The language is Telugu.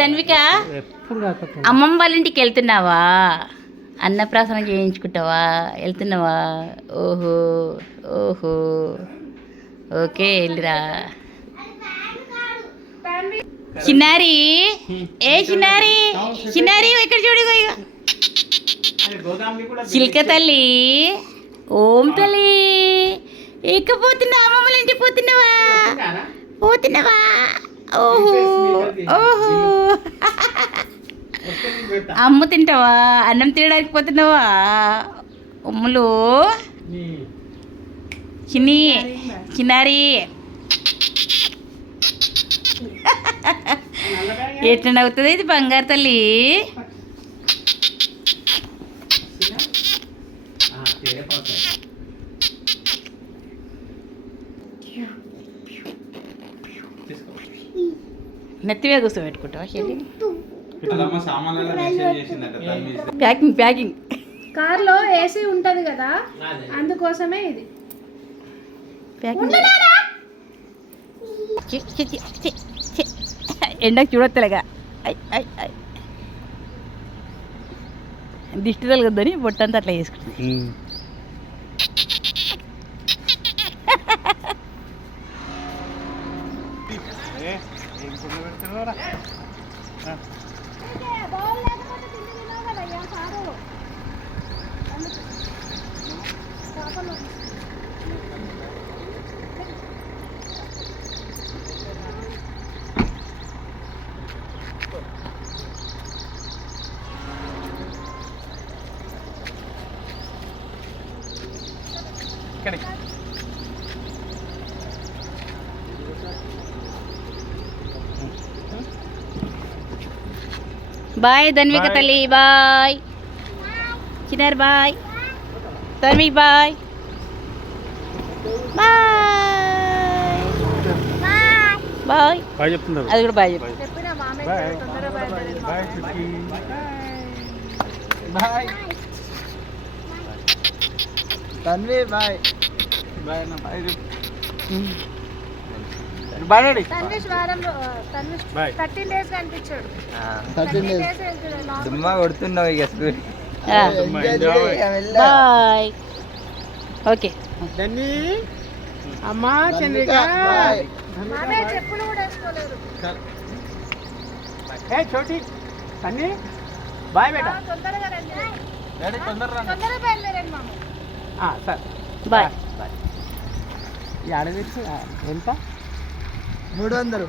ధన్విక? అమ్మమ్మ వాళ్ళ ఇంటికి వెళ్తున్నావా? అన్నప్రాసన చేయించుకుంటావా? వెళ్తున్నావా? ఓహో ఓహో. ఓకే వెళ్ళిరా. చిన్నారి? ఏ చిన్నారి? చిన్నారి ఇక్కడ చూడు. చిలక తల్లి. ఓం తల్లి. ఎక్కపోతున్నా అమ్మమ్మల ఇంటికి పోతున్నావా? పోతున్నావా? ఓహో. ఓహో. అమ్మ తింటావా? అన్నం తినడానికి పోతున్నావా? ఉమ్ములు. చిన్ని చిన్నారి ఎట్లా నవ్వుతుంది ఇది బంగారు తల్లి? నెత్తివే కూర్చోబెట్టుకుంటావా ప్యాకింగ్ ప్యాకింగ్. కార్లో ఏసీ ఉంటది కదా అందుకోసమే ఇది. ప్యాకింగ్. చి, చి, చి, చి, చి. ఎండకు చూడొత్తలేగా. I I I. దిష్టి తగలొద్దని బొట్టంతా అట్లా చేసుకుంటుంది లోడా ఇక్కడికి బాయ్ ధన్విక Bye. తల్లి బాయ్ చిన్నారి bye Dhanvik bye bye bye చెప్తున్నారు. అది కూడా bye bye Tanvi bye bye నా బాయ్ బాయ్ డాడీ. తన్విష్ వారంలో తన్విష్ బాయ్. థర్టీన్ డేస్ కనిపించాడు. థర్టీన్ డేస్ దుమ్మా కొడుతున్నావు ఇక స్కూల్ బాయ్. ఓకే. దన్ని అమ్మా చంద్రిక. చెప్పులు కూడా వేసుకోలేదు. ఏ చోటి. దన్ని బాయ్ బేటా. ఆ, తొందరగా రండి. డాడీ తొందర రా తొందరగా బయలుదేరండి మామ సరే. బాయ్. ఈ ఆడ ఎంత మూడు వందలు.